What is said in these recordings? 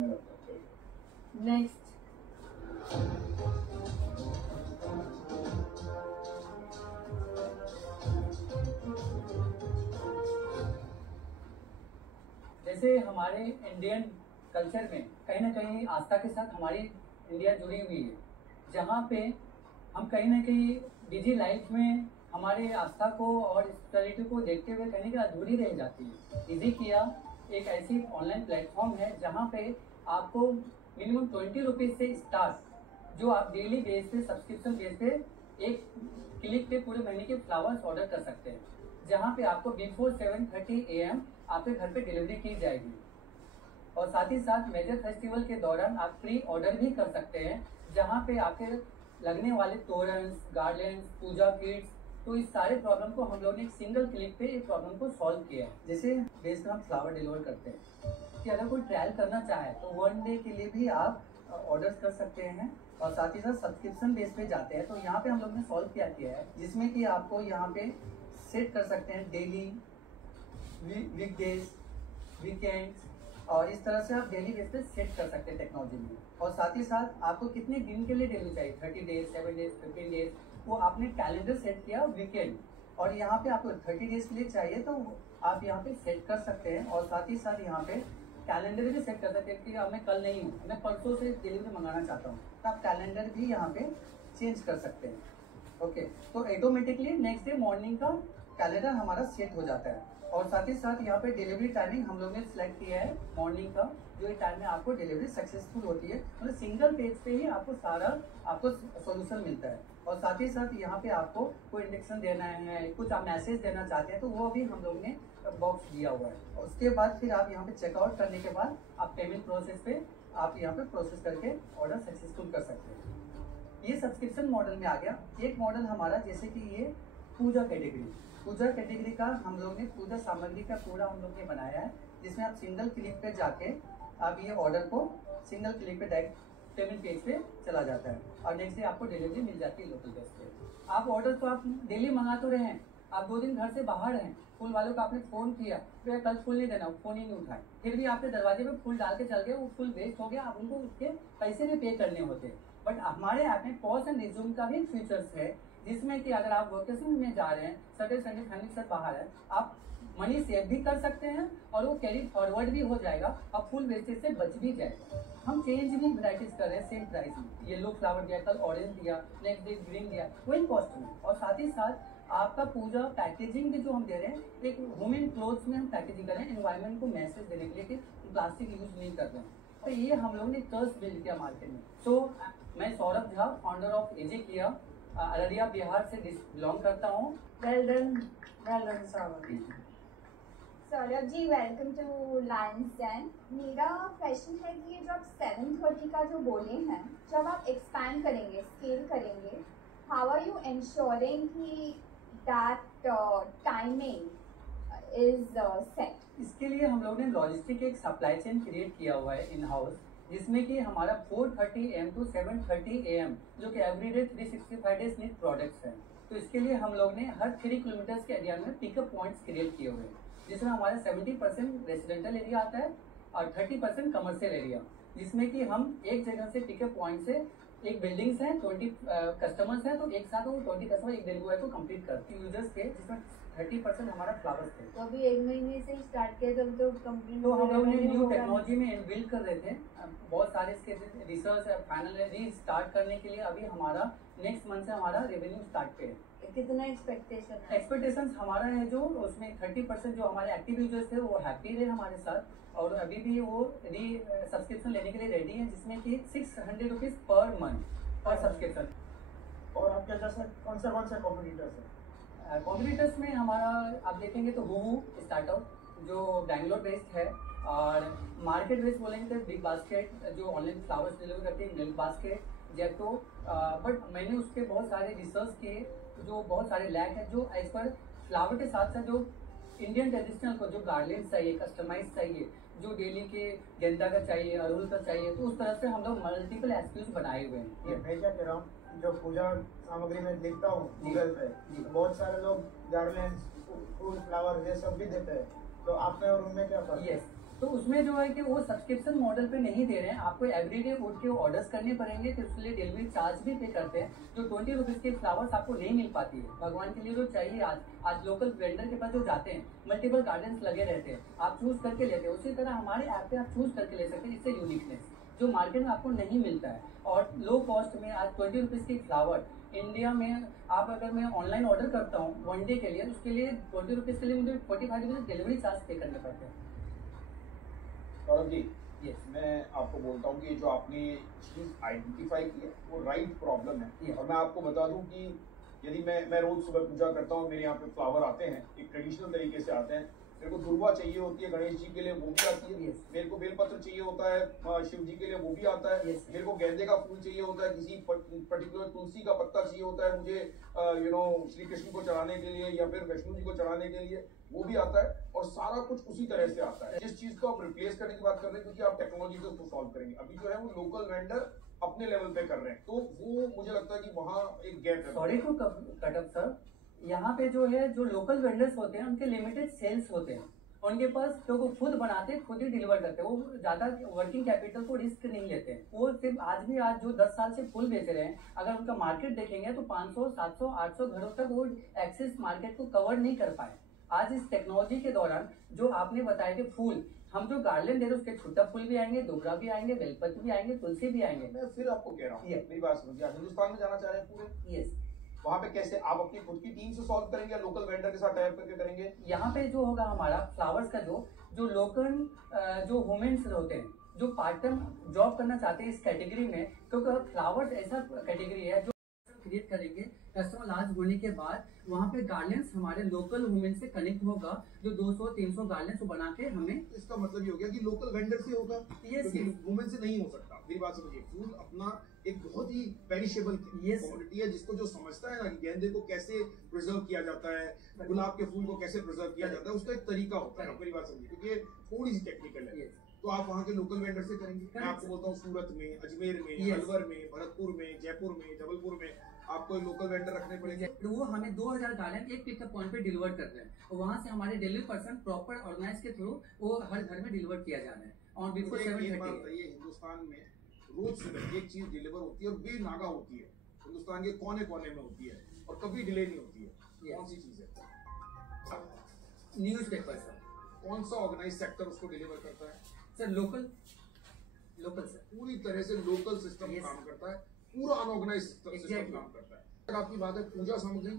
Next, जैसे हमारे Indian culture में कहीं ना कहीं आस्था के साथ हमारी इंडिया जुड़ी हुई है, जहाँ पे हम कहीं ना कहीं बिजी लाइफ में हमारे आस्था को और स्पिरिचुअलिटी को देखते हुए कहीं ना कहीं अधूरी रह जाती है। इजी किया एक ऐसी ऑनलाइन प्लेटफॉर्म है जहाँ पे आपको मिनिमम 20 रुपीज से स्टार्ट, जो आप डेली बेस पे सब्सक्रिप्शन बेस पे एक क्लिक पे पूरे महीने के फ्लावर्स ऑर्डर कर सकते हैं, जहाँ पे आपको बिफोर 7:30 AM आपके घर पे डिलीवरी की जाएगी। और साथ ही साथ मेजर फेस्टिवल के दौरान आप प्री ऑर्डर भी कर सकते हैं, जहाँ पे आपके लगने वाले तोरन्स, गार्लैंड्स, पूजा किट्स, तो इस सारे प्रॉब्लम को हम लोग ने एक सिंगल क्लिक पे इस प्रॉब्लम को सॉल्व किया है। जैसे बेस पे हम फ्लावर डिलीवर करते हैं कि अगर कोई ट्रायल करना चाहे तो 1 डे के लिए भी आप ऑर्डर्स कर सकते हैं। और साथ ही साथ सब्सक्रिप्शन बेस पे जाते हैं तो यहाँ पे हम लोग ने सॉल्व किया है, जिसमें कि आपको यहाँ पे सेट कर सकते हैं डेली, वीकडेज, वीकेंड्स, और इस तरह से आप डेली बेस पे सेट कर सकते हैं टेक्नोलॉजी में। और साथ ही साथ आपको कितने दिन के लिए डिलीवरी चाहिए, 30 डेज, 7 डेज, 15 डेज, वो आपने कैलेंडर सेट किया वीकेंड, और यहाँ पे आपको 30 डेज के लिए चाहिए तो आप यहाँ पे सेट कर सकते हैं। और साथ ही साथ यहाँ पे कैलेंडर भी सेट कर सकते हैं कि अब मैं कल नहीं हूँ, मैं परसों से डिलीवरी मंगाना चाहता हूँ, तो आप कैलेंडर भी यहाँ पे चेंज कर सकते हैं। ओके, तो ऑटोमेटिकली नेक्स्ट डे मॉर्निंग का कैलेंडर हमारा सेट हो जाता है। और साथ ही साथ यहाँ पे डिलीवरी टाइमिंग हम लोग ने सिलेक्ट किया है मॉर्निंग का, जो ये टाइम में आपको डिलीवरी सक्सेसफुल होती है, मतलब सिंगल पेज पे ही आपको सारा आपको सोल्यूशन मिलता है। और साथ ही साथ यहाँ पे आपको कोई इंडक्शन देना है, कुछ आप मैसेज देना चाहते हैं तो वो भी हम लोग ने बॉक्स दिया हुआ है। उसके बाद फिर आप यहाँ पे चेकआउट करने के बाद आप पेमेंट प्रोसेस पे आप यहाँ पे प्रोसेस करके ऑर्डर सक्सेसफुल कर सकते हैं। ये सब्सक्रिप्शन मॉडल में आ गया। एक मॉडल हमारा जैसे कि ये पूजा कैटेगरी का हम लोग ने पूजा सामग्री का पूरा हम लोग ने बनाया है, जिसमें आप सिंगल क्लिक पे जाके आप ये ऑर्डर को सिंगल क्लिक पे डायरेक्ट पेमेंट पेज पे चला जाता है और नेक्स्ट डे आपको डिलीवरी मिल जाती है लोकल बेस पे। आप ऑर्डर तो आप डेली मंगा तो रहे हैं, आप 2 दिन घर से बाहर हैं, फूल वालों को आपने फोन किया, भैया कल फूल नहीं देना, फोन ही नहीं उठाए, फिर भी आपके दरवाजे पे फूल डाल के चल गए, वो फूल वेस्ट हो गया, आप उनको उसके पैसे भी पे करने होते। बट हमारे ऐप में पॉज एंड रिज्यूम का भी फीचर्स है, जिसमें कि अगर आप वेकेशन में जा रहे हैं, सैटरडे संडे फैमिली के साथ बाहर है, आप मनी सेव भी कर सकते हैं और वो कैरी फॉरवर्ड भी हो जाएगा और फुल वेस्टेज से बच भी जाएगा। हम चेंज भी वैराइटीज कर रहे हैं सेम प्राइस में। येलो फ्लावर दिया, कल ऑरेंज दिया, नेक्स्ट डे ग्रीन दिया, वही कॉस्ट में। और साथ ही साथ आपका पूजा पैकेजिंग भी जो हम दे रहे हैं, एक वुमेन क्लोथ्स में हम पैकेजिंग कर रहे हैं, एनवायरमेंट को मैसेज देने के लिए कि प्लास्टिक यूज नहीं कर रहे हैं। तो ये हम लोगों ने ट्रस्ट बिल्ड किया मार्केट में। सो मैं सौरभ झा, फाउंडर ऑफ एजे किया, अररिया बिहार से बिलोंग करता हूँ। Well done Saurabh ji, welcome to Lions Den. मेरा क्वेश्चन है कि ये जो आप 7:30 का जो बोले हैं, जब आप एक्सपैंड करेंगे, स्केल करेंगे, हाउ आर यू इंश्योरिंग कि दैट टाइमिंग इज सेट? इसके लिए हम लोग ने लॉजिस्टिक एक सप्लाई चेन क्रिएट किया हुआ है इन हाउस, जिसमें कि हमारा 4:30 AM टू 7:30 AM जो कि एवरीडे 365 डेज नीड प्रोडक्ट्स हैं। तो इसके लिए हम लोग ने हर 3 किलोमीटर के एरिया में पिकअप पॉइंट्स क्रिएट किए हुए हैं, जिसमें हमारा 70% रेजिडेंशियल एरिया आता है और 30% कमर्शियल एरिया, जिसमें कि हम एक जगह से पिकअप पॉइंट से एक बिल्डिंग्स है, 20 कस्टमर्स हैं, तो एक साथ वो 20 कस्टमर एक दिन को कंप्लीट करते हैं यूजर्स के, जिसमें 30% हमारा फ्लावर्स थे। तो अभी 1 महीने से स्टार्ट किया जब तो कंप्लीट, तो हम लोग ने न्यू टेक्नोलॉजी में बिल्ड कर रहे थे, बहुत सारे इसके रिसर्च फाइनल री स्टार्ट करने के लिए अभी हमारा नेक्स्ट मंथ से हमारा रेवेन्यू स्टार्ट पे है। कितना एक्सपेक्टेशन है? एक्सपेक्टेशन हमारा है जो उसमें 30% जो हमारे एक्टिव यूजर्स थे वो हैप्पी रहे हमारे साथ, और अभी भी वो री सब्सक्रिप्शन लेने के लिए रेडी है, जिसमें कि 600 रुपीज पर मंथ और सब्सक्रिप्शन। और आपके जैसे कौन सा कॉम्पिटिटर्स है? कॉम्पिटिटर्स में हमारा आप देखेंगे तो हूहू स्टार्टअप जो बैंगलोर बेस्ड है, और मार्केट बेस्ड बोलेंगे तो बिग बास्केट जो ऑनलाइन फ्लावर्स डिलीवर करती है, मिल्क बास्केट, जेप्टो। बट मैंने उसके बहुत सारे रिसर्च किए, जो बहुत सारे लैक है जो एज पर फ्लावर के साथ साथ जो इंडियन ट्रेडिशनल को जो गार्लैंड चाहिए, कस्टमाइज चाहिए, जो डेली के गेंदा का चाहिए, अड़हुल का चाहिए, तो उस तरह से हम लोग मल्टीपल एसक्यूज बनाए हुए हैं। ये मैं क्या कह रहा हूँ, जो पूजा सामग्री में देखता हूँ गूगल पे, बहुत सारे लोग गार्लैंड, फूल, फ्लावर ये सब भी देते हैं, तो आप में और उनमें क्या फर्क है? यस, तो उसमें जो है कि वो सब्सक्रिप्शन मॉडल पे नहीं दे रहे हैं, आपको एवरीडे उठ के ऑर्डर्स करने पड़ेंगे, तो उसके लिए डिलीवरी चार्ज भी पे करते हैं। जो 20 रुपीज़ के फ्लावर्स आपको नहीं मिल पाती है भगवान के लिए जो चाहिए, आज लोकल वेंडर के पास जो जाते हैं, मल्टीपल गार्डन्स लगे रहते हैं, आप चूज करके लेते हैं, उसी तरह हमारे ऐप पे आप चूज करके ले सकते हैं। इससे यूनिकनेस जो मार्केट में आपको नहीं मिलता है, और लो कॉस्ट में आज 20 रुपीज़ की फ्लावर इंडिया में आप अगर मैं ऑनलाइन ऑर्डर करता हूँ 1 डे के लिए, उसके लिए 20 रुपीज़ के लिए मुझे 45 रुपीज़ डिलीवरी चार्ज पे करने पड़ते हैं। सौरभ जी, यस, मैं आपको बोलता हूँ कि जो आपने चीज़ आइडेंटिफाई की है वो राइट प्रॉब्लम है। Yes. और मैं आपको बता दूँ कि यदि मैं रोज सुबह पूजा करता हूँ, मेरे यहाँ पे फ्लावर आते हैं, एक ट्रेडिशनल तरीके से आते हैं। मेरे को दुर्वा चाहिए होती है गणेश जी के लिए, वो भी आती है। Yes. मेरे को बेलपत्र चाहिए होता है शिव जी के लिए, वो भी आता है। Yes. मेरे को गेंदे का फूल चाहिए होता है, किसी पर्टिकुलर तुलसी का पत्ता चाहिए होता है मुझे श्री कृष्ण को चढ़ाने के लिए या फिर वैष्णो जी को चढ़ाने के लिए, वो भी आता है। और सारा कुछ उसी तरह से आता है। जिस चीज को आप रिप्लेस करने की बात कर रहे हैं, क्योंकि आप टेक्नोलॉजी से उसको सॉल्व करेंगे, अभी जो है वो लोकल वेंडर अपने लेवल पे कर रहे हैं, तो वो मुझे लगता है कि वहाँ एक गैप है। Sorry to cut up sir, यहाँ पे जो है जो लोकल वेंडर्स होते हैं उनके लिमिटेड सेल्स होते हैं, उनके पास तो वो खुद बनाते हैं, खुद ही डिलीवर करते हैं, वो ज्यादा वर्किंग कैपिटल को रिस्क नहीं लेते हैं। वो सिर्फ आज जो 10 साल से फूल बेच रहे हैं, अगर उनका मार्केट देखेंगे तो 500, 700, 800 घरों तक वो एक्सेस मार्केट को कवर नहीं कर पाए। आज इस टेक्नोलॉजी के दौरान जो आपने बताया कि फूल, हम जो गार्डन दे रहे हैं उसके छुट्टा फूल भी आएंगे, दोबरा भी आएंगे, बेलपत्र भी आएंगे, तुलसी भी आएंगे। मैं फिर आपको कह रहा हूँ, Yes. मेरी बात समझिए, आप हिंदुस्तान में जाना चाह रहे हैं पूरे, यस, वहाँ पे कैसे आप अपनी खुद की टीम से सॉल्व करेंगे या लोकल वेंडर के साथ टाइप करके करेंगे? यहाँ पे जो होगा हमारा फ्लावर्स का जो लोकल जो वुमेन्स होते हैं, जो पार्ट टाइम जॉब करना चाहते हैं इस कैटेगरी में, क्योंकि फ्लावर्स ऐसा कैटेगरी है जो क्रिएट करेंगे। कस्टमर लास्ट होने के बाद वहाँ पे गार्डन्स हमारे लोकल वुमेन से कनेक्ट होगा, जो 200-300 गार्डन्स बना के हमें। इसका मतलब ये हो गया कि लोकल वेंडर से होगा, Yes, क्योंकि yes. वुमेन से नहीं हो सकता। मेरी बात समझिए, फूल अपना एक बहुत ही पेरिशेबल Yes. कमोडिटी है, जिसको जो समझता है ना कि गेंदे को कैसे प्रिजर्व किया जाता है, गुलाब के फूल को कैसे प्रिजर्व किया जाता है, उसका एक तरीका होता है। मेरी बात समझिए, क्योंकि थोड़ी सी टेक्निकल है। Yes. तो आप वहाँ के लोकल वेंडर से करेंगे। मैं आपको बोलता हूँ सूरत में, अजमेर में, Yes. अलवर में, भरतपुर में, जयपुर में, जबलपुर में आपको लोकल वेंडर रखने पड़ेंगे। तो वो हमें 2000 गार्डन एक पिकअप पॉइंट पे डिलीवर कर रहे हैं, और वहाँ से हमारे डिलीवरी पर्सन प्रॉपर ऑर्गेनाइज के थ्रू वो हर घर में डिलीवर किया जा रहा है ऑन बिफोर मुझे एक बात 7:30। बताइए, हिंदुस्तान में रोज सुबह एक चीज डिलीवर होती है और बेनागा होती है, हिंदुस्तान के कोने कोने में होती है और कभी डिले नहीं होती है। Yes. कौन सी चीज है? न्यूज पेपर सर, कौन सा ऑर्गेनाइज सेक्टर उसको डिलीवर करता है? सर लोकल सर, पूरी तरह से लोकल सिस्टम Yes. काम करता है, पूरा अनऑर्गेनाइज सिस्टम Exactly. काम करता है। अगर आपकी बात है पूजा सामग्री,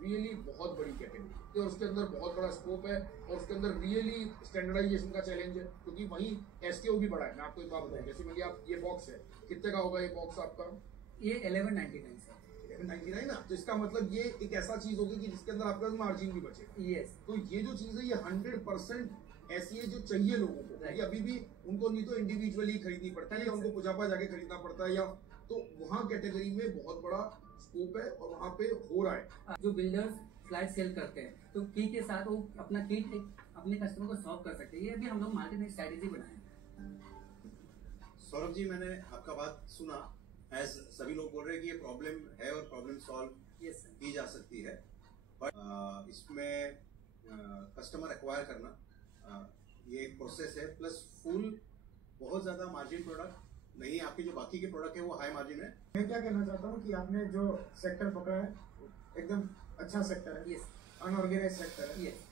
रियली बहुत बड़ी कैटेगरी और उसके अंदर बहुत बड़ा स्कोप है, और उसके अंदर रियली स्टैंडर्डाइजेशन का चैलेंज है, क्योंकि वहीं एसकेओ भी बड़ा है। मैं आपको एक बात बताऊं, जैसे मान आप ये बॉक्स है, कितने का होगा ये बॉक्स आपका? ये 1199 सर। 1199 ना, तो इसका मतलब ये एक ऐसा चीज होगी कि जिसके अंदर आपका मार्जिन भी बचेगा। यस, तो ये जो चीज है ये 100% ऐसी है जो चाहिए लोगों को। Right. ये अभी भी उनको नहीं तो इंडिविजुअली खरीदनी पड़ती है, या उनको पुजापा जाके खरीदना पड़ता है, या तो वहाँ कैटेगरी में बहुत बड़ा स्कोप है और वहाँ पे हो रहा है। जो बिल्डर्स फ्लैट सेल करते हैं तो की के साथ वो अपना किट अपने कस्टमर को सॉल्व कर सकते हैं। ये भी हम लोग मार्केट में स्ट्रैटेजी बनाए हैं। सौरभ जी, मैंने आपका बात सुना, एज सभी लोग बोल रहे हैं कि ये प्रॉब्लम है और प्रॉब्लम सॉल्व यस सर, की जा सकती है, बट इसमें कस्टमर एक्वायर करना ये एक प्रोसेस है। प्लस फुल बहुत ज़्यादा मार्जिन प्रोडक्ट नहीं, आपके जो बाकी के प्रोडक्ट है वो हाई मार्जिन है। मैं क्या कहना चाहता हूँ कि आपने जो सेक्टर पकड़ा है एकदम अच्छा सेक्टर है, यस अनऑर्गेनाइज सेक्टर है। यस,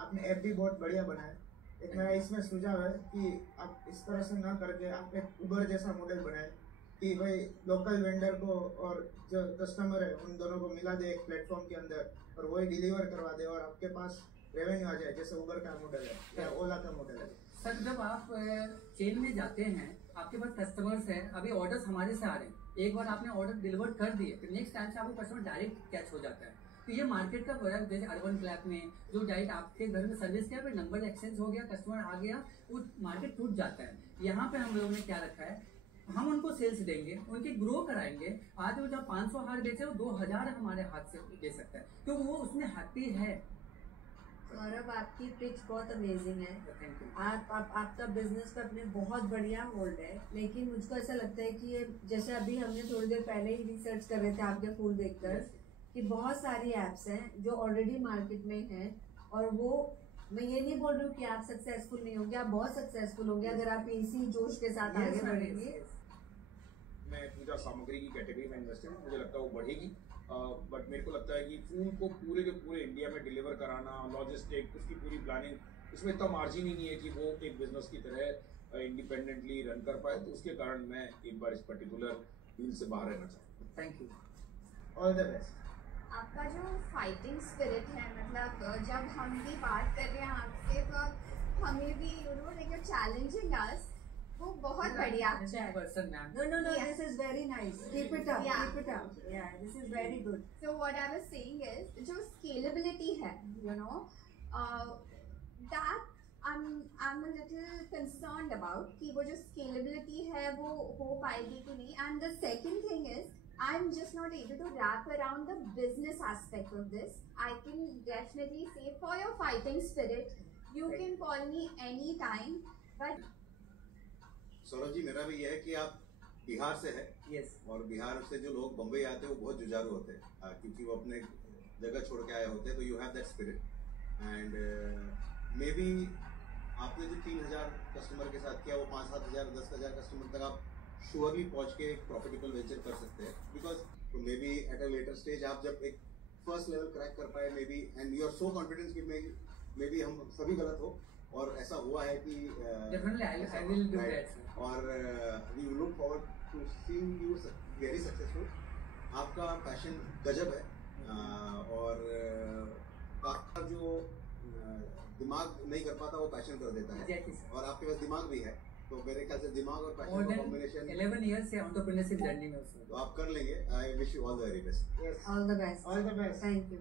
आपने ऐप भी बहुत बढ़िया बनाया है। एक मेरा इसमें सुझाव है कि आप इस तरह से ना करके आप एक उबर जैसा मॉडल बनाए कि भाई लोकल वेंडर को और जो कस्टमर है उन दोनों को मिला दे एक प्लेटफॉर्म के अंदर, और वही डिलीवर करवा दे और आपके पास रेवेन्यू आ जाए, जैसे उबर का मॉडल है या ओला का मॉडल है। सर जब आप चेन में जाते हैं, आपके पास कस्टमर्स हैं, अभी ऑर्डर्स हमारे से आ रहे हैं, एक बार आपने ऑर्डर डिलीवर कर दिए, फिर नेक्स्ट टाइम से आपको कस्टमर डायरेक्ट कैच हो जाता है। तो ये मार्केट का प्रोडक्ट जैसे अर्बन क्लैप में जो डायरेक्ट आपके घर में सर्विस किया, फिर नंबर एक्सचेंज हो गया, कस्टमर आ गया, वो मार्केट टूट जाता है। यहाँ पे हम लोगों ने क्या रखा है, हम उनको सेल्स देंगे, उनकी ग्रो कराएंगे। आज वो जब 500 हार बेचे वो 2000 हमारे हाथ से दे सकता है, क्योंकि वो उसमें हैप्पी है। सौरभ, आपकी पिच बहुत अमेजिंग है। Thank you. आपका बिजनेस का अपने बहुत बढ़िया होल्ड है, लेकिन मुझको ऐसा लगता है कि ये जैसे अभी हमने थोड़ी देर पहले ही रिसर्च कर रहे थे आपके फूल देखकर, कि बहुत सारी एप्स हैं जो ऑलरेडी मार्केट में हैं और वो मैं ये नहीं बोल रही हूँ कि आप सक्सेसफुल नहीं होंगे, आप बहुत सक्सेसफुल होंगे अगर आप इसी जोश के साथ आगे बढ़ेंगे। मैं पूजा सामग्री की कैटेगरी में इन्वेस्टेड हूँ, मुझे लगता है वो बढ़ेगी, बट मेरे को लगता है कि फूल को पूरे के पूरे इंडिया में डिलीवर कराना, लॉजिस्टिक, उसकी पूरी प्लानिंग, उसमें इतना मार्जिन ही नहीं है कि वो एक बिजनेस की तरह इंडिपेंडेंटली रन कर पाए, तो उसके कारण मैं एक बार इस पर्टिकुलर फील्ड से बाहर रहना चाहता हूँ। Thank you. All the best. आपका जो फाइटिंग स्पिरिट है, मतलब जब हम भी बात कर रहे हैं आपसे तो आप हमें भी लाइक चैलेंजिंग अस, वो बहुत बढ़िया है। Person ma'am. No, Yeah. this is very nice. Keep it up, Yeah. keep it up. Yeah, this is very good. So what I was saying is जो scalability है, that I'm a little concerned about कि वो जो scalability है वो हो पाएगी कि नहीं, and the second thing is I'm just not able to wrap around the business aspect of this. I can definitely say for your fighting spirit, you can call me anytime, but Saurabh ji, मेरा भी यह है कि आप बिहार से हैं। Yes. और बिहार से जो लोग बम्बई आते हैं वो बहुत जुझारू होते हैं, क्योंकि वो अपने जगह छोड़ के आए होते हैं, तो you have that spirit. And may be आपने जो 3000 कस्टमर के साथ किया, वो 5-7 हज़ार 10,000 कस्टमर तक आप श्योरली पहुंच के एक प्रॉफिटेबल वेंचर कर सकते हैं, बिकॉज तो maybe at a later stage आप जब एक फर्स्ट लेवल क्रैक कर पाए, maybe, and you are so confidence कि मे बी हम सभी गलत हो, और ऐसा हुआ है कि definitely I will do that. और we look forward to seeing you very successful. आपका पैशन गजब है, और आपका जो दिमाग नहीं कर पाता वो पैशन कर देता है। Exactly, sir. और आपके पास दिमाग भी है, तो मेरे ख्याल से दिमाग और मोर पैशन का देन कॉम्बिनेशन 11 इयर्स से एंटरप्रेन्योरशिप जर्नी में उसमें। तो आप कर लेंगे। I wish you all the very best. Yes. All the best. All the best. Thank you.